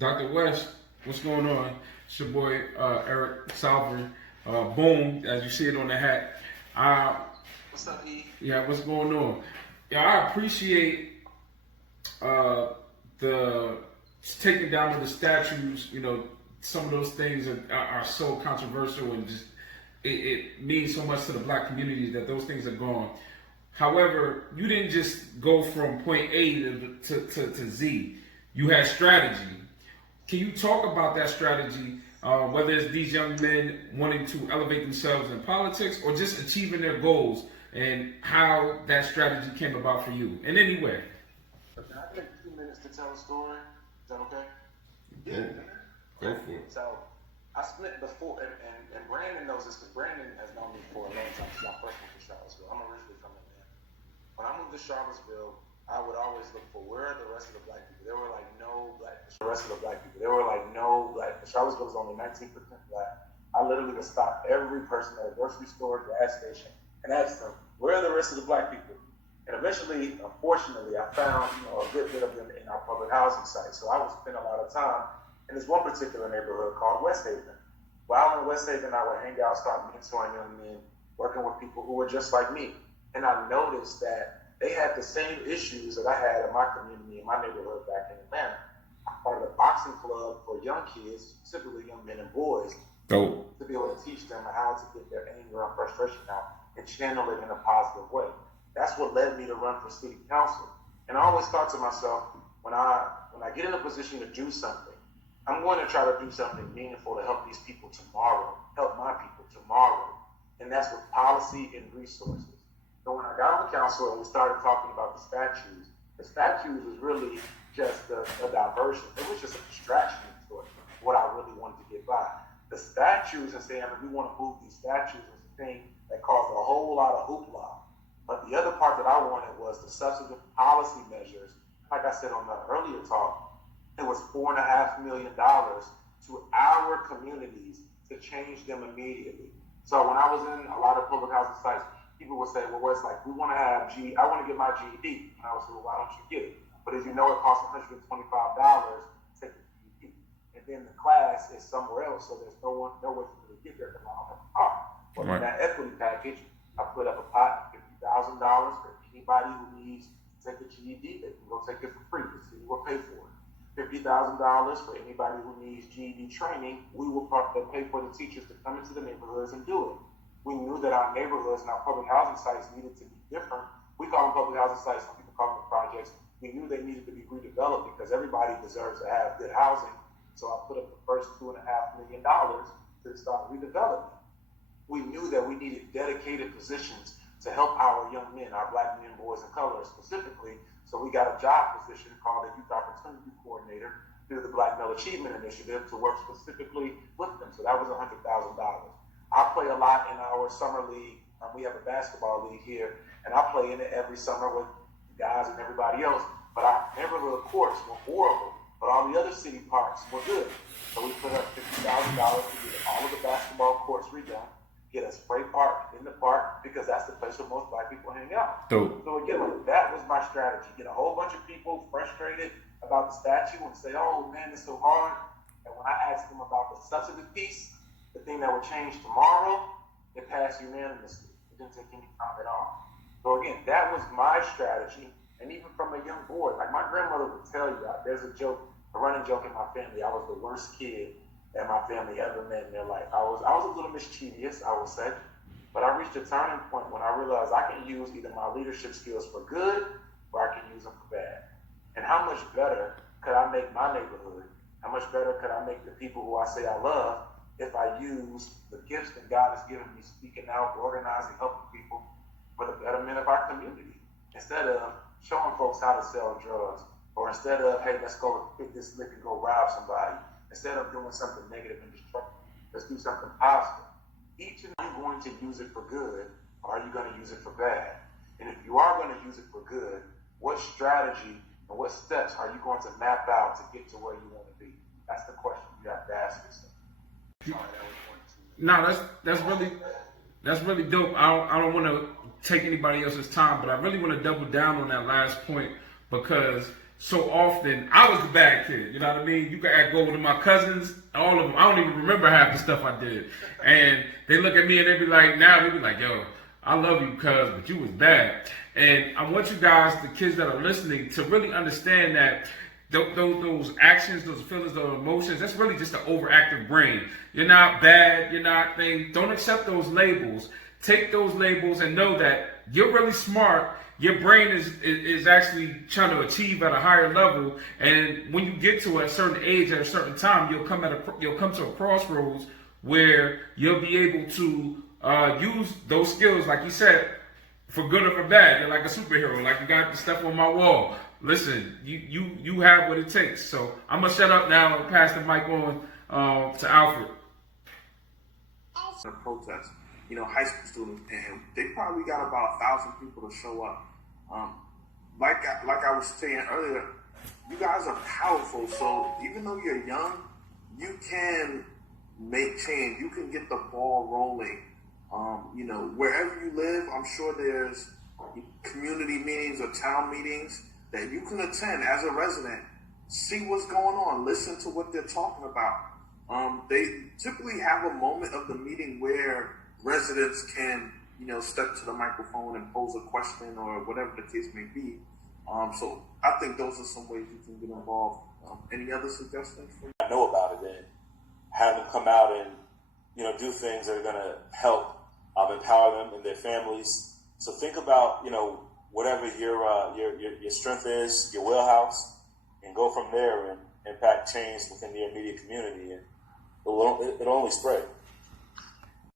Dr. West, what's going on? It's your boy Eric Salver. Boom, as you see it on the hat. What's up, E? Yeah, what's going on? Yeah, I appreciate the taking down of the statues. You know, some of those things are so controversial and just it means so much to the black community that those things are gone. However, you didn't just go from point A to Z. You had strategy. Can you talk about that strategy, whether it's these young men wanting to elevate themselves in politics or just achieving their goals, and how that strategy came about for you in any way? Can I take 2 minutes to tell a story? Is that okay? Go for it. So, I split before, and Brandon knows this because Brandon has known me for a long time since I first moved to Charlottesville. I'm originally from Atlanta. When I moved to Charlottesville, I would always look for where are the rest of the black people. There were like no black. The rest of the black people. There were like no black. Charlottesville was only 19% black. I literally would stop every person at a grocery store, gas station, and ask them, where are the rest of the black people? And eventually, unfortunately, I found a good bit of them in our public housing site. So I would spend a lot of time in this one particular neighborhood called West Haven. While in West Haven, I would hang out, start mentoring young men, working with people who were just like me. And I noticed that they had the same issues that I had in my community, in my neighborhood back in Atlanta. I started a boxing club for young kids, specifically young men and boys, to be able to teach them how to get their anger and frustration out and channel it in a positive way. That's what led me to run for city council. And I always thought to myself, when I get in a position to do something, I'm going to try to do something meaningful to help these people tomorrow, help my people tomorrow. And that's with policy and resources. So when I got on the council and we started talking about the statues was really just a diversion. It was just a distraction to what I really wanted to get by. The statues and saying we want to move these statues was the thing that caused a whole lot of hoopla. But the other part that I wanted was the substantive policy measures. Like I said on the earlier talk, it was $4.5 million to our communities to change them immediately. So when I was in a lot of public housing sites, people would say, well, it's like, I want to get my GED. And I would say, well, why don't you get it? But as you know, it costs $125 to take the GED. And then the class is somewhere else, so there's no way for me to get there because I don't have a car. But in that equity package, I put up a pot of $50,000 for anybody who needs to take a GED. They can go take it for free. The city will pay for it. $50,000 for anybody who needs GED training. We will pay for the teachers to come into the neighborhoods and do it. We knew that our neighborhoods and our public housing sites needed to be different. We call them public housing sites, some people call them projects. We knew they needed to be redeveloped because everybody deserves to have good housing. So I put up the first $2.5 million to start redevelopment. We knew that we needed dedicated positions to help our young men, our black men, boys, and color specifically. So we got a job position called the Youth Opportunity Coordinator through the Black Male Achievement Initiative to work specifically with them. So that was $100,000. I play a lot in our summer league. We have a basketball league here, and I play in it every summer with the guys and everybody else. But our neighborhood courts were horrible, but all the other city parks were good. So we put up $50,000 to get all of the basketball courts redone, get a spray park in the park, because that's the place where most black people hang out. So again, that was my strategy. Get a whole bunch of people frustrated about the statue and say, oh man, it's so hard. And when I asked them about the substantive piece, the thing that would change tomorrow, it passed unanimously. It didn't take any time at all. So again, that was my strategy. And even from a young boy, like my grandmother would tell you, there's a running joke in my family. I was the worst kid that my family ever met in their life. I was a little mischievous, I would say. But I reached a turning point when I realized I can use either my leadership skills for good or I can use them for bad. And how much better could I make my neighborhood? How much better could I make the people who I say I love if I use the gifts that God has given me, speaking out, organizing, helping people for the betterment of our community? Instead of showing folks how to sell drugs, or instead of, hey, let's go pick this lick and go rob somebody, instead of doing something negative and destructive, let's do something positive. Each and are you going to use it for good, or are you going to use it for bad? And if you are going to use it for good, what strategy and what steps are you going to map out to get to where you want to be? That's the question you have to ask yourself. No, that's really dope. I don't want to take anybody else's time, but I really want to double down on that last point, because so often I was the bad kid. You know what I mean? You could go with my cousins, all of them. I don't even remember half the stuff I did. And they look at me and they be like, yo, I love you, cuz, but you was bad. And I want you guys, the kids that are listening, to really understand that those actions, those feelings, those emotions, that's really just an overactive brain. You're not bad, you're not things. Don't accept those labels. Take those labels and know that you're really smart. Your brain is actually trying to achieve at a higher level, and when you get to a certain age at a certain time, you'll come to a crossroads where you'll be able to use those skills, like you said, for good or for bad. You're like a superhero, like you got the stuff on my wall. Listen, you have what it takes. So I'm gonna shut up now and pass the mic on to Alfred. A protest, high school students, and they probably got about 1,000 people to show up. Like I was saying earlier, you guys are powerful. So even though you're young, you can make change. You can get the ball rolling. Wherever you live, I'm sure there's community meetings or town meetings that you can attend as a resident. See what's going on. Listen to what they're talking about. They typically have a moment of the meeting where residents can, step to the microphone and pose a question or whatever the case may be. So I think those are some ways you can get involved. Any other suggestions? I know about it and have them come out and, do things that are going to help empower them and their families. So think about, whatever your strength is, your wheelhouse, and go from there and impact change within the immediate community. And it'll only spread.